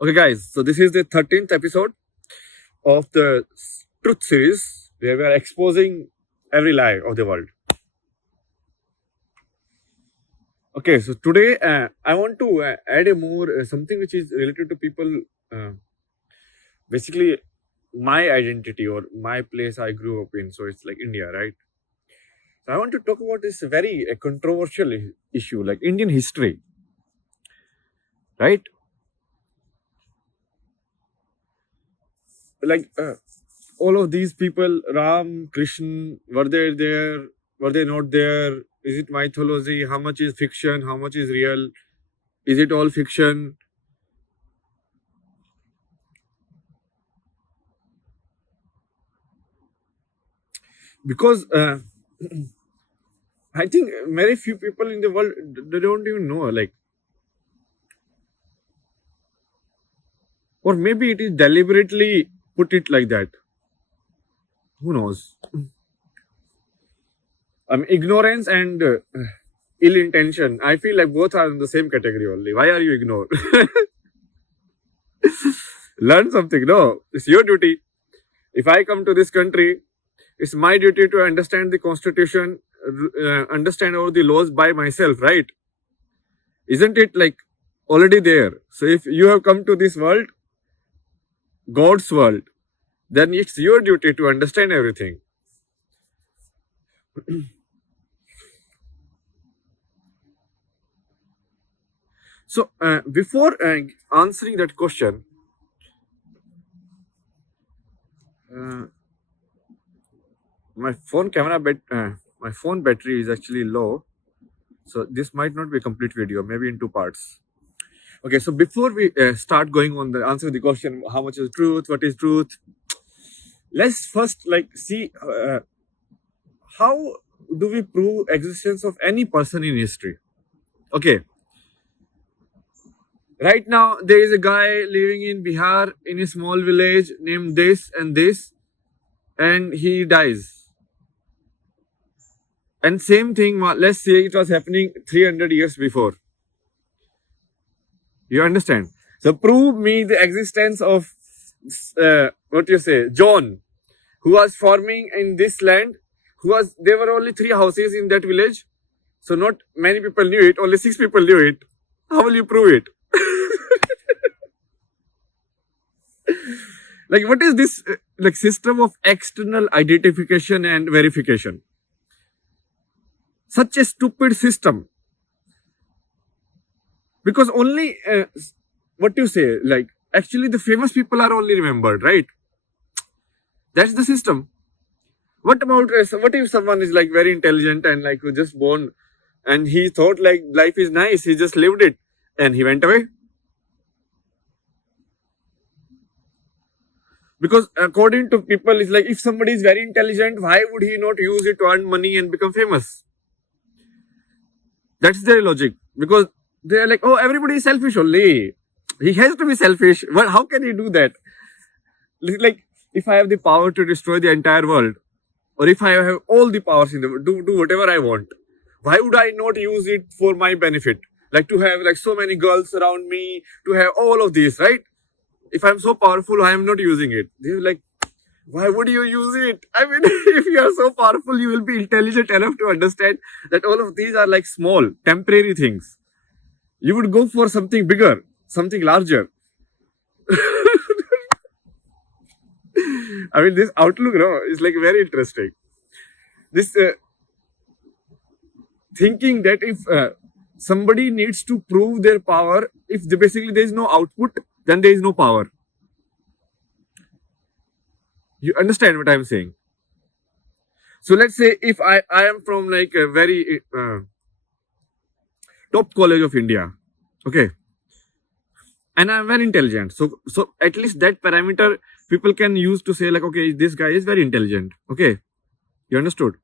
Okay, guys, so this is the 13th episode of the Truth series where we are exposing every lie of the world. Okay, so today I want to add a more something which is related to people, basically my identity or my place I grew up in. So it's like India, right? So I want to talk about this very controversial issue like Indian history, right? Like all of these people, Ram, Krishna, were they there? Were they not there? Is it mythology? How much is fiction? How much is real? Is it all fiction? Because I think very few people in the world, they don't even know, like, or maybe it is deliberately put it like that. Who knows? Ignorance and ill intention. I feel like both are in the same category only. Why are you ignored? Learn something. No, it's your duty. If I come to this country, it's my duty to understand the constitution, understand all the laws by myself, right? Isn't it like already there? So if you have come to this world, God's world, then it's your duty to understand everything. So before answering that question, my phone battery is actually low, so this might not be a complete video, maybe in two parts. Okay, so before we start going on the answer the question, how much is truth, what is truth, let's first like see how do we prove existence of any person in history. Okay, right now there is a guy living in Bihar in a small village named this and this, and he dies. And same thing, let's say it was happening 300 years before. You understand? So prove me the existence of John, who was farming in this land. There were only 3 houses in that village, so not many people knew it. Only 6 people knew it. How will you prove it? Like, what is this like system of external identification and verification? Such a stupid system. Because only like actually the famous people are only remembered, right? That's the system. What about what if someone is like very intelligent and like just born and he thought like life is nice, he just lived it and he went away? Because according to people, it's like if somebody is very intelligent, why would he not use it to earn money and become famous? That's their logic. Because they're like, oh, everybody is selfish only. He has to be selfish. Well, how can he do that? Like, if I have the power to destroy the entire world, or if I have all the powers in the world, do whatever I want, why would I not use it for my benefit? Like to have like so many girls around me, to have all of these, right? If I'm so powerful, I am not using it. They're like, why would you use it? I mean, if you are so powerful, you will be intelligent enough to understand that all of these are like small, temporary things. You would go for something bigger, something larger. I mean, this outlook, no, is like very interesting. This thinking that if somebody needs to prove their power, if basically there is no output, then there is no power. You understand what I'm saying? So let's say if I am from like a very top college of India, okay, and I'm very intelligent. So at least that parameter people can use to say like, okay, this guy is very intelligent. Okay, you understood?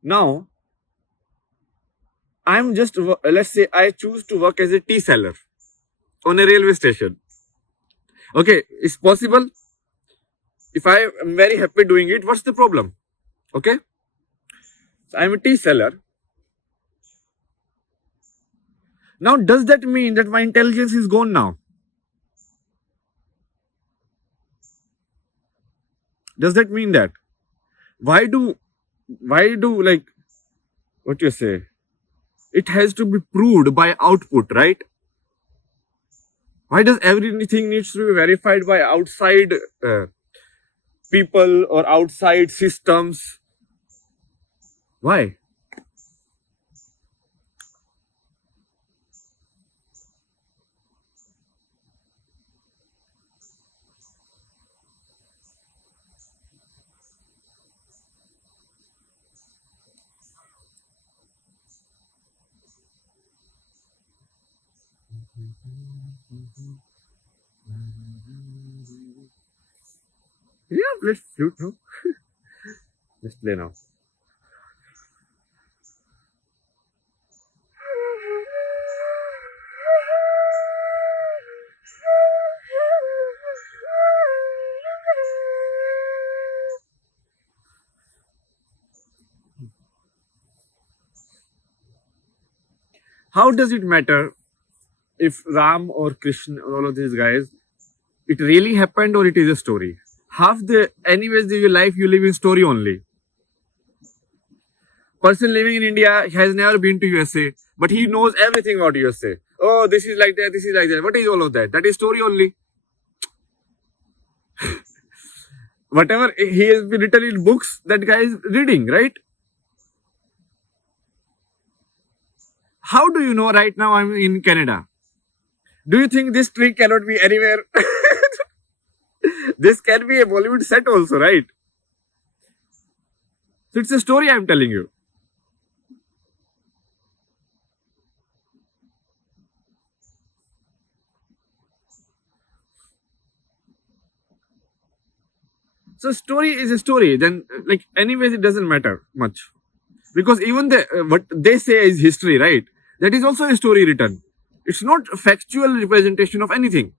Now, I'm just, let's say I choose to work as a tea seller on a railway station. Okay, it's possible. If I am very happy doing it, what's the problem? Okay, so I'm a tea seller. Now, does that mean that my intelligence is gone now? Does that mean that? Why do like, what you say? It has to be proved by output, right? Why does everything needs to be verified by outside people or outside systems? Why? Yeah, let's flute now. Let's play now. How does it matter if Ram or Krishna or all of these guys, it really happened or it is a story? Half the, anyways, your life you live in story only. Person living in India has never been to USA, but he knows everything about USA. Oh, this is like that, this is like that. What is all of that? That is story only. Whatever he has been written in books, that guy is reading, right? How do you know right now I'm in Canada? Do you think this tree cannot be anywhere? This can be a Bollywood set also, right? So it's a story I'm telling you. So story is a story. Then, like, anyways, it doesn't matter much, because even the what they say is history, right? That is also a story written. It's not a factual representation of anything.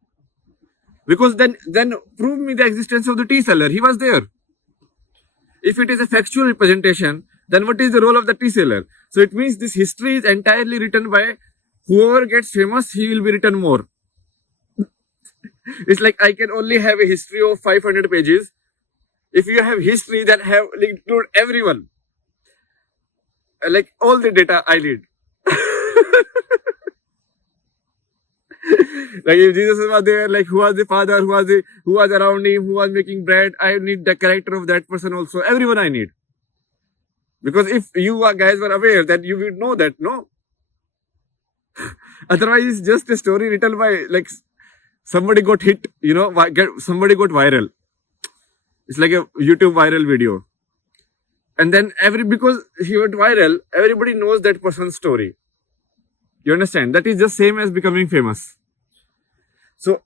Because then prove me the existence of the tea seller. He was there. If it is a factual representation, then what is the role of the tea seller? So it means this history is entirely written by whoever gets famous. He will be written more. It's like I can only have a history of 500 pages. If you have history that have include everyone, like all the data I need. Like if Jesus was there, like who was the father, who was around him, who was making bread, I need the character of that person also. Everyone I need. Because if you guys were aware, that you would know that, no? Otherwise, it's just a story written by, like, somebody got hit, somebody got viral. It's like a YouTube viral video. And then because he went viral, everybody knows that person's story. You understand? That is just same as becoming famous. So,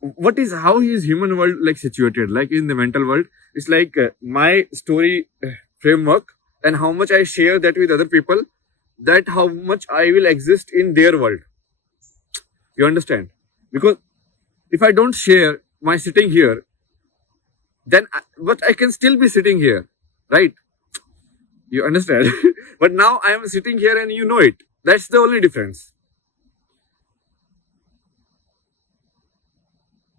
how is human world like situated? Like in the mental world, it's like my story framework and how much I share that with other people, that how much I will exist in their world. You understand? Because if I don't share my sitting here, then but I can still be sitting here, right? You understand? But now I am sitting here and you know it. That's the only difference.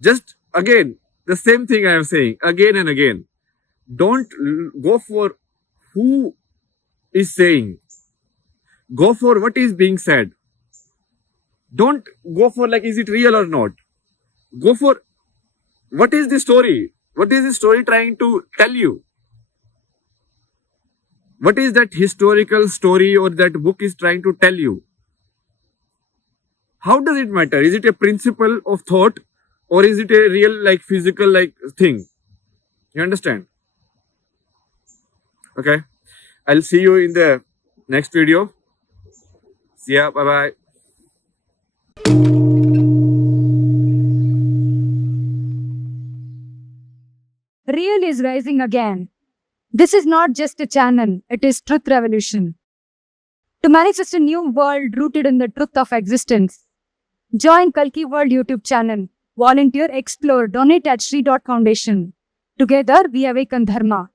Just again, the same thing I am saying again and again. Don't go for who is saying. Go for what is being said. Don't go for like, is it real or not? Go for what is the story? What is the story trying to tell you? What is that historical story or that book is trying to tell you? How does it matter? Is it a principle of thought or is it a real like physical like thing? You understand? Okay. I'll see you in the next video. See ya. Bye-bye. Real is rising again. This is not just a channel, it is truth revolution. To manifest a new world rooted in the truth of existence, join Kalki World YouTube channel. Volunteer, explore, donate at Shri Foundation. Together we awaken Dharma.